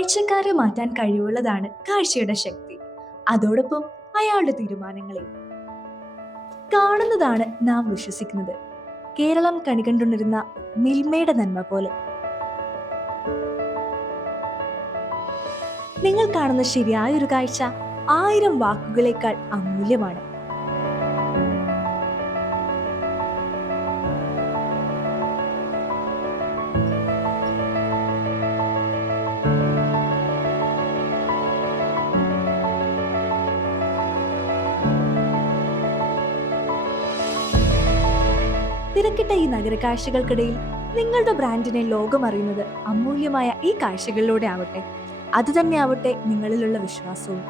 കാഴ്ചക്കാരെ മാറ്റാൻ കഴിവുള്ളതാണ് കാഴ്ചയുടെ ശക്തി. അതോടൊപ്പം അയാളുടെ തീരുമാനങ്ങളെ കാണുന്നതാണ് നാം വിശ്വസിക്കുന്നത്. കേരളം കണികണ്ടുണരുന്ന മിൽമയുടെ നന്മ പോലെ. നിങ്ങൾ കാണുന്ന ശരിയായൊരു കാഴ്ച 1000 വാക്കുകളേക്കാൾ അമൂല്യമാണ്. തിരക്കിട്ട ഈ നഗരക്കാഴ്ചകൾക്കിടയിൽ നിങ്ങളുടെ ബ്രാൻഡിനെ ലോകം അറിയുന്നത് അമൂല്യമായ ഈ കാഴ്ചകളിലൂടെ ആവട്ടെ. അതുതന്നെ ആവട്ടെ നിങ്ങളിലുള്ള വിശ്വാസവും.